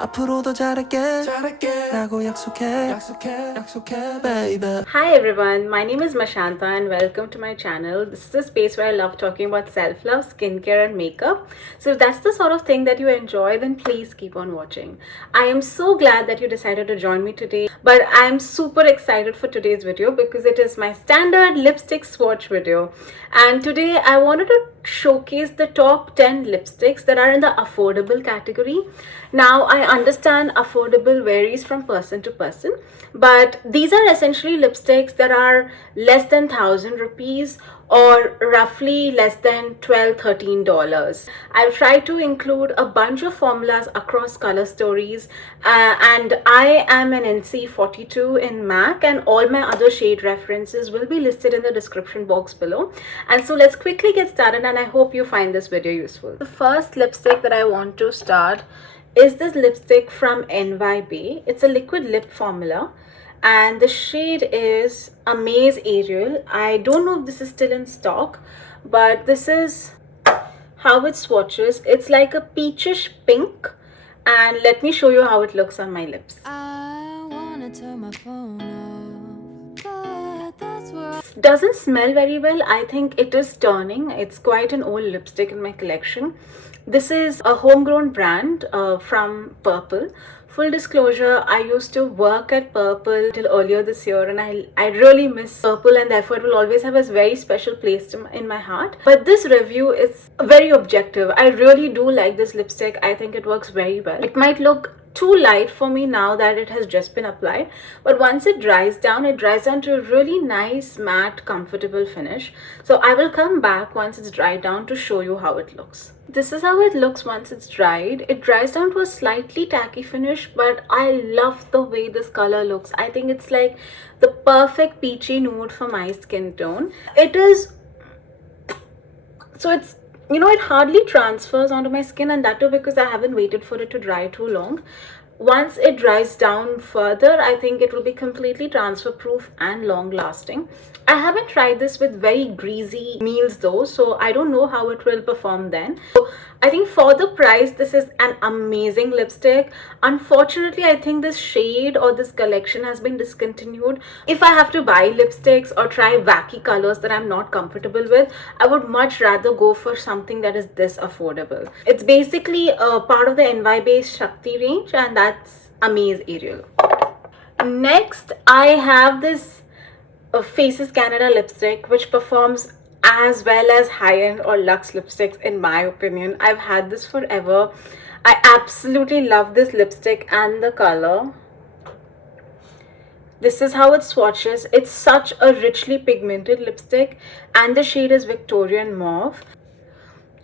앞으로도 잘할게 라고 약속해 baby. Hi everyone, my name is Mashanta and welcome to my channel. This is a space where I love talking about self-love, skincare and makeup. So if that's the sort of thing that you enjoy, then please keep on watching. I am so glad that you decided to join me today, but I am super excited for today's video because it is my standard lipstick swatch video. And today I wanted to showcase the top 10 lipsticks that are in the affordable category. Now I understand affordable varies from person to person, but these are essentially lipsticks that are less than 1,000 rupees or roughly less than $12-13. I've tried to include a bunch of formulas across color stories, and I am an NC42 in MAC, and all my other shade references will be listed in the description box below. And so let's quickly get started, and I hope you find this video useful. The first lipstick that I want to start is this lipstick from NYB. It's a liquid lip formula and the shade is Amaze Ariel. I don't know if this is still in stock, but this is how it swatches. It's like a peachish pink, and let me show you how it looks on my lips. I wanna turn my phone off, but that's where Doesn't smell very well. I think it is turning. It's quite an old lipstick in my collection. This is a homegrown brand from Purple. Full disclosure, I used to work at Purple till earlier this year, and I really miss Purple, and therefore it will always have a very special place in my heart. But this review is very objective. I really do like this lipstick. I think it works very well. It might look too light for me now that it has just been applied, but once it dries down to a really nice matte comfortable finish. So I will come back once it's dried down to show you how it looks. This is how it looks once it's dried. It dries down to a slightly tacky finish, but I love the way this color looks. I think it's like the perfect peachy nude for my skin tone. It is, so it's, you know, it hardly transfers onto my skin, and that too because I haven't waited for it to dry too long. Once it dries down further, I think it will be completely transfer proof and long lasting. I haven't tried this with very greasy meals though, so I don't know how it will perform then. So I think for the price, this is an amazing lipstick. Unfortunately, I think this shade or this collection has been discontinued. If I have to buy lipsticks or try wacky colors that I'm not comfortable with, I would much rather go for something that is this affordable. It's basically a part of the NYB Shakti range, and that's Amaze Ariel. Next, I have this Faces Canada lipstick, which performs as well as high-end or luxe lipsticks in my opinion. I've had this forever. I absolutely love this lipstick and the color. This is how it swatches. It's such a richly pigmented lipstick, and the shade is Victorian Mauve.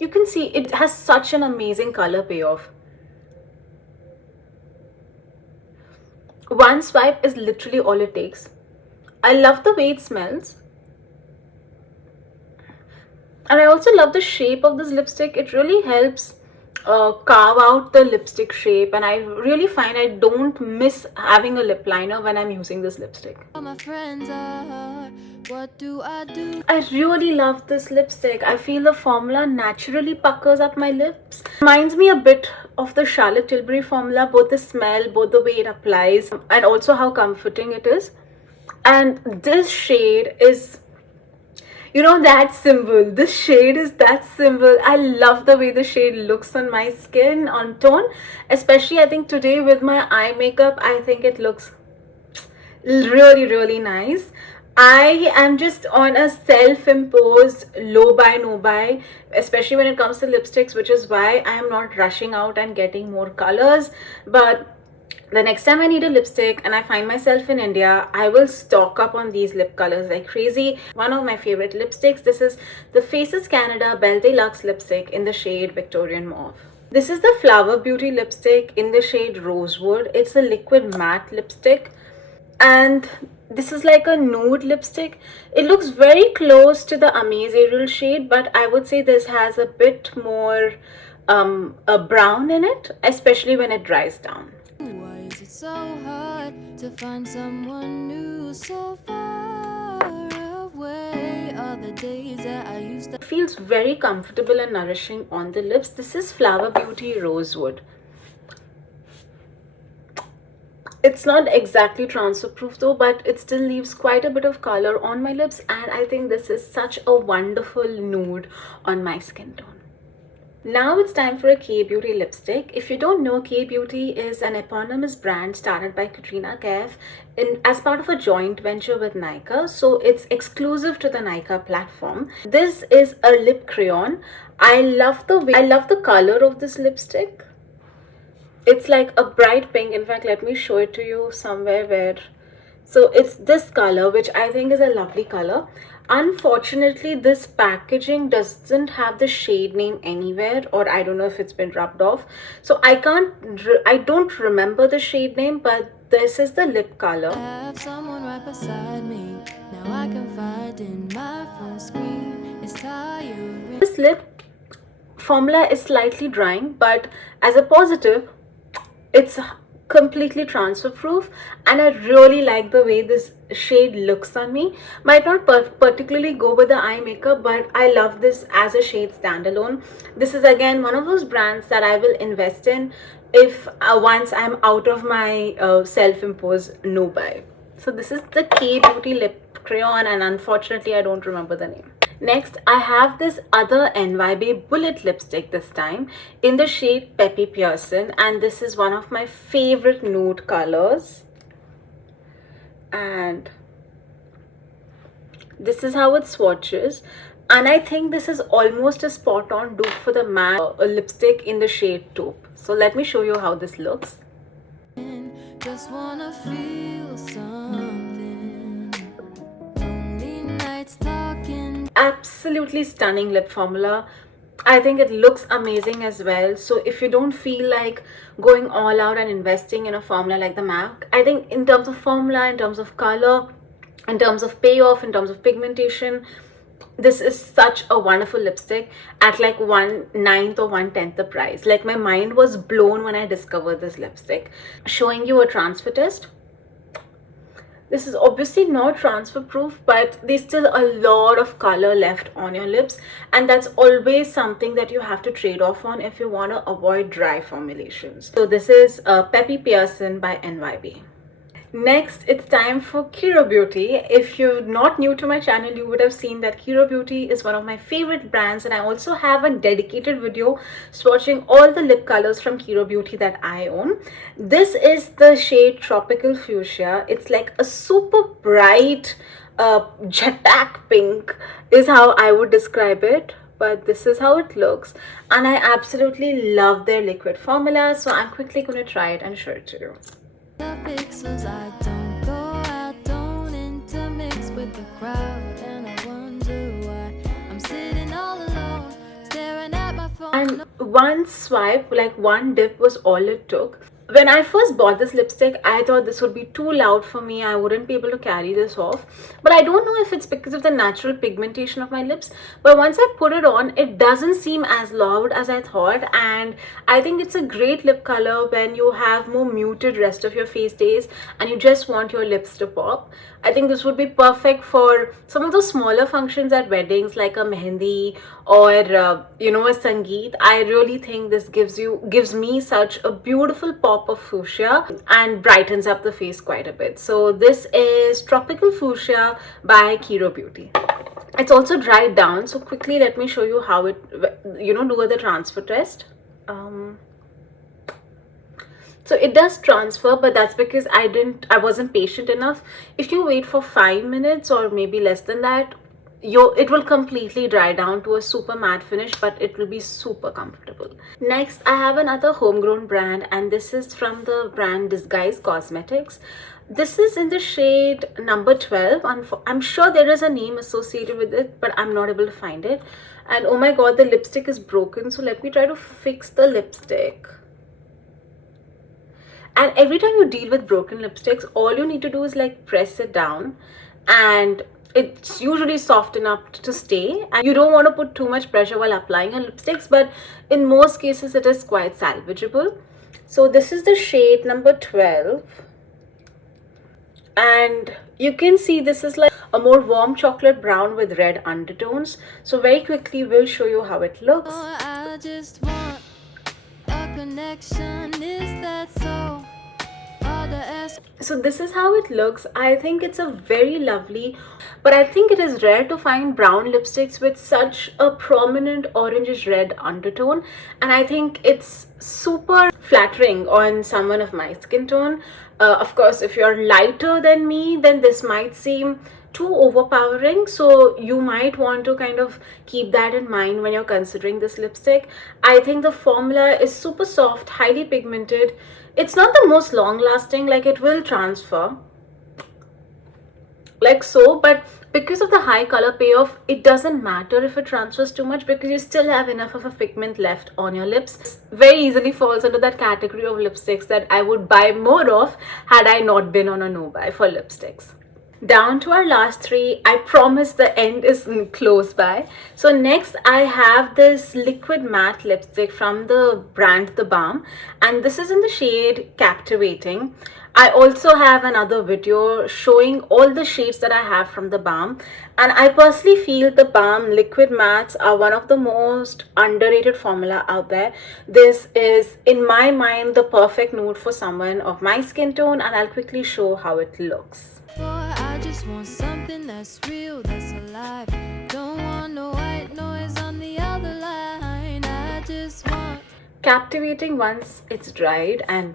You can see it has such an amazing color payoff. One swipe is literally all it takes. I love the way it smells, and I also love the shape of this lipstick. It really helps carve out the lipstick shape, and I really find I don't miss having a lip liner when I'm using this lipstick. all my friends are. What do I do? I really love this lipstick. I feel the formula naturally puckers up my lips. Reminds me a bit of the Charlotte Tilbury formula, both the smell, both the way it applies, and also how comforting it is. And this shade is, you know, that symbol. This shade is that symbol. I love the way the shade looks on my skin, on tone. Especially, I think today with my eye makeup, I think it looks really nice. I am just on a self-imposed low buy, no buy, especially when it comes to lipsticks, which is why I am not rushing out and getting more colors. But the next time I need a lipstick and I find myself in India, I will stock up on these lip colors like crazy. One of my favorite lipsticks, this is the Faces Canada Belle Luxe lipstick in the shade Victorian Mauve. This is the Flower Beauty lipstick in the shade Rosewood. It's a liquid matte lipstick, and this is like a nude lipstick. It looks very close to the Amaze Ariel shade, but I would say this has a bit more a brown in it, especially when it dries down. Why is it so hard to find someone new so far away? All the days that I used to. It feels very comfortable and nourishing on the lips. This is Flower Beauty Rosewood. It's not exactly transfer proof though, but it still leaves quite a bit of color on my lips, and I think this is such a wonderful nude on my skin tone. Now it's time for a K Beauty lipstick. If you don't know, K Beauty is an eponymous brand started by Katrina Kaif as part of a joint venture with Nykaa. So it's exclusive to the Nykaa platform. This is a lip crayon. I love the color of this lipstick. It's like a bright pink. In fact, let me show it to you somewhere where... So it's this color, which I think is a lovely color. Unfortunately, this packaging doesn't have the shade name anywhere, or I don't know if it's been rubbed off. So I don't remember the shade name, but this is the lip color. I have someone right beside me. Now I can find in my phone screen. It's tiring. This lip formula is slightly drying, but as a positive, it's completely transfer proof, and I really like the way this shade looks on me. Might not particularly go with the eye makeup, but I love this as a shade standalone. This is again one of those brands that I will invest in if once I'm out of my self-imposed no buy. So this is the K Beauty lip crayon, and unfortunately I don't remember the name. Next, I have this other NYB bullet lipstick, this time in the shade Peppy Pearson, and this is one of my favorite nude colors. And this is how it swatches, and I think this is almost a spot on dupe for the matte lipstick in the shade taupe. So let me show you how this looks. Just wanna feel something. Lonely nights talking. Absolutely stunning lip formula. I think it looks amazing as well. So if you don't feel like going all out and investing in a formula like the MAC, I think in terms of formula, in terms of color, in terms of payoff, in terms of pigmentation, this is such a wonderful lipstick at like 1/9 or 1/10 the price. Like, my mind was blown when I discovered this lipstick. Showing you a transfer test. This is obviously not transfer proof, but there's still a lot of color left on your lips, and that's always something that you have to trade off on if you want to avoid dry formulations. So this is Peppy Pearson by NYB. Next, it's time for KIRO Beauty. If you're not new to my channel, you would have seen that KIRO Beauty is one of my favorite brands, and I also have a dedicated video swatching all the lip colors from KIRO Beauty that I own. This is the shade Tropical Fuchsia. It's like a super bright jatak pink is how I would describe it, but this is how it looks, and I absolutely love their liquid formula. So I'm quickly going to try it and show it to you. The pixels, I don't go out, don't intermix with the crowd, and I wonder why I'm sitting all alone, staring at my phone. And one swipe, like one dip, was all it took. When I first bought this lipstick, I thought this would be too loud for me. I wouldn't be able to carry this off. But I don't know if it's because of the natural pigmentation of my lips. But once I put it on, it doesn't seem as loud as I thought. And I think it's a great lip color when you have more muted rest of your face days and you just want your lips to pop. I think this would be perfect for some of those smaller functions at weddings, like a mehendi or you know, a sangeet. I really think this gives me such a beautiful pop of fuchsia and brightens up the face quite a bit. So this is Tropical Fuchsia by KIRO Beauty. It's also dried down, so quickly let me show you how it, you know, do the transfer test. So it does transfer, but that's because I wasn't patient enough. If you wait for 5 minutes or maybe less than that, it will completely dry down to a super matte finish, but it will be super comfortable. Next, I have another homegrown brand, and this is from the brand Disguise Cosmetics. This is in the shade number 12. I'm sure there is a name associated with it, but I'm not able to find it. And oh my god, the lipstick is broken, so let me try to fix the lipstick. And every time you deal with broken lipsticks, all you need to do is like press it down, and it's usually soft enough to stay. And you don't want to put too much pressure while applying your lipsticks, but in most cases it is quite salvageable. So this is the shade number 12, and you can see this is like a more warm chocolate brown with red undertones. So very quickly we'll show you how it looks. Oh, I just want a connection, is that so? Hard to ask So this is how it looks. I think it's a very lovely, but I think it is rare to find brown lipsticks with such a prominent orangish red undertone, and I think it's super flattering on someone of my skin tone. Of course, if you're lighter than me, then this might seem too overpowering, so you might want to kind of keep that in mind when you're considering this lipstick. I think the formula is super soft, highly pigmented. It's not the most long lasting, like it will transfer like so, but because of the high color payoff, it doesn't matter if it transfers too much because you still have enough of a pigment left on your lips. It very easily falls under that category of lipsticks that I would buy more of had I not been on a no buy for lipsticks. Down to our last three. I promise the end is close by. So next I have this liquid matte lipstick from the brand The Balm, and this is in the shade Captivating. I also have another video showing all the shades that I have from The Balm, and I personally feel The Balm liquid mattes are one of the most underrated formula out there. This is, in my mind, the perfect nude for someone of my skin tone, and I'll quickly show how it looks. I just want something that's real, that's alive. Don't want no white noise on the other line. I just want Captivating once it's dried, and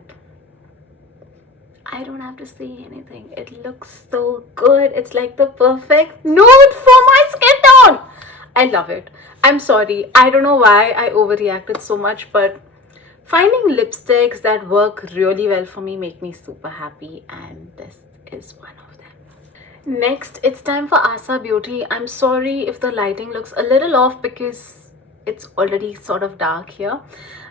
I don't have to say anything. It looks so good. It's like the perfect nude for my skin tone. I love it. I'm sorry. I don't know why I overreacted so much, but finding lipsticks that work really well for me make me super happy, and this is one of them. Next, it's time for ASA Beauty. I'm sorry if the lighting looks a little off because it's already sort of dark here.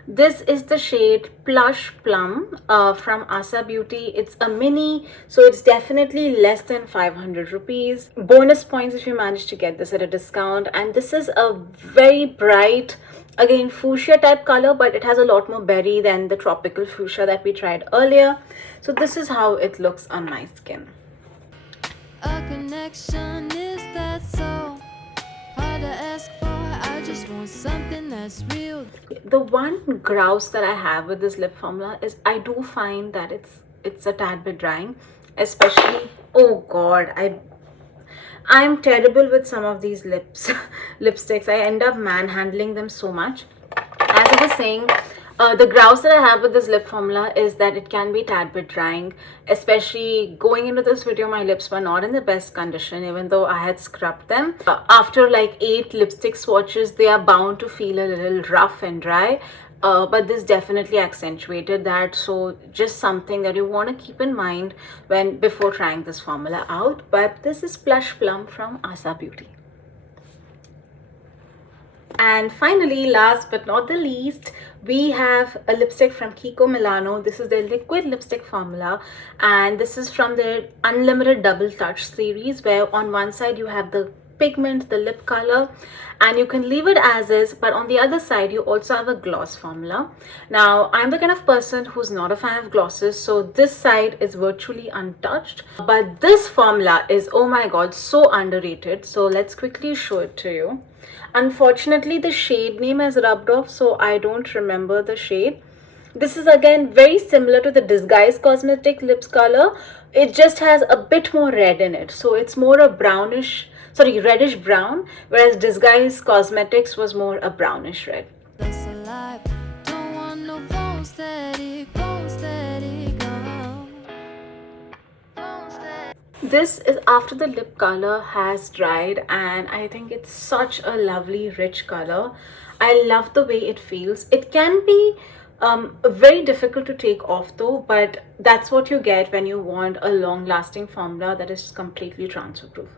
This is the shade Plush Plum from ASA Beauty. It's a mini, so it's definitely less than 500 rupees. Bonus points if you manage to get this at a discount. And this is a very bright, again, fuchsia type color, but it has a lot more berry than the tropical fuchsia that we tried earlier. So this is how it looks on my skin. a connection. Is that so hard to ask for? I just want something that's real. The one grouse that I have with this lip formula is I do find that it's a tad bit drying, especially, oh god, I'm terrible with some of these lipsticks. I end up manhandling them so much. As I was saying, the grouse that I have with this lip formula is that it can be tad bit drying, especially going into this video. My lips were not in the best condition even though I had scrubbed them. After like 8 lipstick swatches, they are bound to feel a little rough and dry, but this definitely accentuated that. So just something that you want to keep in mind before trying this formula out. But this is Plush Plum from ASA Beauty. And finally, last but not the least, we have a lipstick from Kiko Milano. This is their liquid lipstick formula, and this is from their Unlimited Double Touch series, where on one side you have the pigment, the lip color, and you can leave it as is, but on the other side you also have a gloss formula. Now, I'm the kind of person who's not a fan of glosses, so this side is virtually untouched, but this formula is, oh my god, so underrated. So let's quickly show it to you. Unfortunately, the shade name has rubbed off, so I don't remember the shade. This is again very similar to the Disguise Cosmetic lips color. It just has a bit more red in it, so it's more a reddish brown, whereas Disguise Cosmetics was more a brownish red. That's alive. Don't want no phone steady, phone steady, go. Phone steady. This is after the lip color has dried, and I think it's such a lovely rich color. I love the way it feels. It can be very difficult to take off though, but that's what you get when you want a long lasting formula that is completely transfer proof.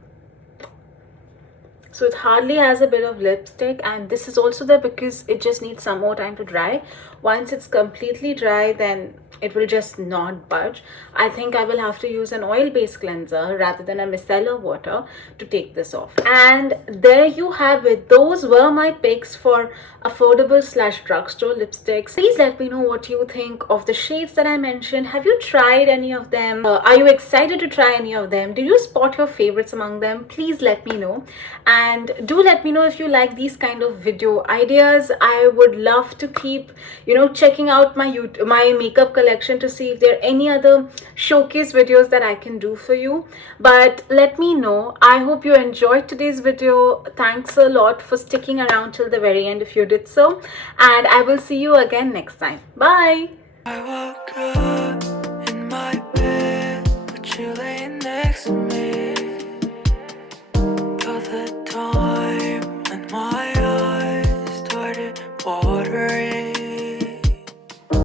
So it hardly has a bit of lipstick, and this is also there because it just needs some more time to dry. Once it's completely dry, then it will just not budge. I think I will have to use an oil-based cleanser rather than a micellar water to take this off. And there you have it. Those were my picks for affordable / drugstore lipsticks. Please let me know what you think of the shades that I mentioned. Have you tried any of them? Are you excited to try any of them? Did you spot your favorites among them? Please let me know. And and do let me know if you like these kind of video ideas. I would love to keep, you know, checking out my my makeup collection to see if there are any other showcase videos that I can do for you. But let me know. I hope you enjoyed today's video. Thanks a lot for sticking around till the very end if you did so, and I will see you again next time. Bye. I walk up